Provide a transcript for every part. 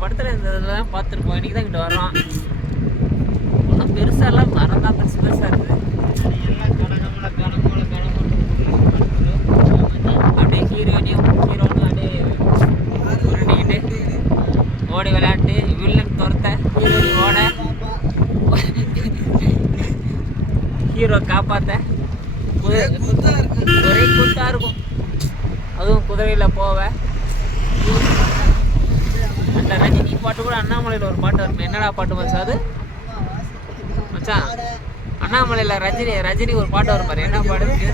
படத்தில் இந்த இதெல்லாம் பார்த்துருப்போம். இன்னைக்கு தான் இங்கிட்ட வரோம் ஒன்றும் பெருசாலாம் மரம் தான் பெருசு பெருசாக இருக்குது. அப்படியே ஹீரோயினையும் ஹீரோனும் அப்படியே உருண்டிக்கிட்டு ஓடி விளையாட்டு வில்லன் துரத்த ஹீரோனி ஓட. ஹீரோ காப்பாற்ற குதிரை ஒரே கூத்தா இருக்கும். அதுவும் குதிரையில் போவேன் அந்த ரஜினி பாட்டு கூட அண்ணாமலையில் ஒரு பாட்டு வரும். என்னடா பாட்டு மச்சான் அது? மச்சான் அண்ணாமலையில் ரஜினி ரஜினி ஒரு பாட்டு வரும் பாரு. என்ன பாட்டு இருக்கு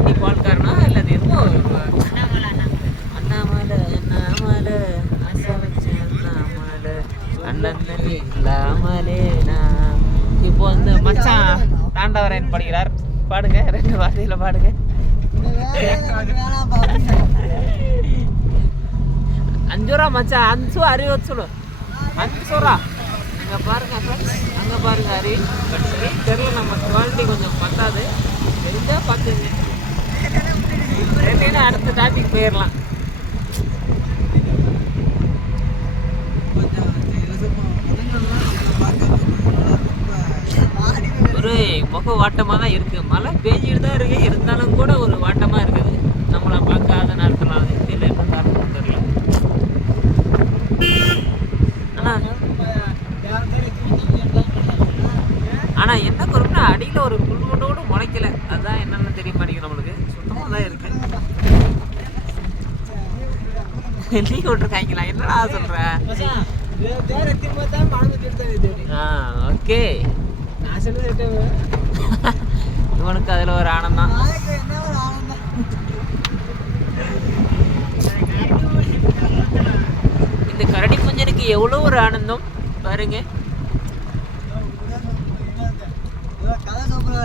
நீ பால்காரனா? இல்லை அது எதுவும் அண்ணாமலை அண்ணாமலை ஆசை வச்ச அண்ணாமலை அண்ணன் இல்லாமலே நான் இப்போ வந்து மச்சான் தாண்டவரன் பாடுகிறார். பாடுங்க ரெண்டு வார்த்தையில பாடுங்க. அஞ்சு மச்சான். அஞ்சு அறிவு சொல்லு. அஞ்சு ரூபா அங்க பாருங்க அங்கே பாருங்கள் பாருங்க அரி. தெரியல நம்ம குவாலிட்டி கொஞ்சம் பத்தாது. தெரிஞ்சா பார்த்துங்க தெரியல அடுத்த டாபிக் போயிடலாம் ஒரு முக வாட்டமாக தான் இருக்குது மழை பெஞ்சிட்டு தான் இருக்குது இருந்தாலும் கூட ஒரு வாட்டமாக இருக்குது நம்மளை பார்க்காத நேரத்தில் அது தெரியல என்ன காரணம் தெரியல ஆனால் ஆனால் என்ன குறைனா அடியில் ஒரு புல் முளைக்கல. அதுதான் என்னென்னு தெரிய மாட்டேங்குது நம்மளுக்கு. சுத்தமாக தான் இருக்கு. நீ விட்டுருக்காங்களா? என்னடா சொல்ற? ஆ ஓகே. இவனுக்கு அதில் ஒரு ஆனந்தம். இந்த கரடி குஞ்சனுக்கு எவ்வளோ ஒரு ஆனந்தம்? பாருங்க. கதை சூப்பராக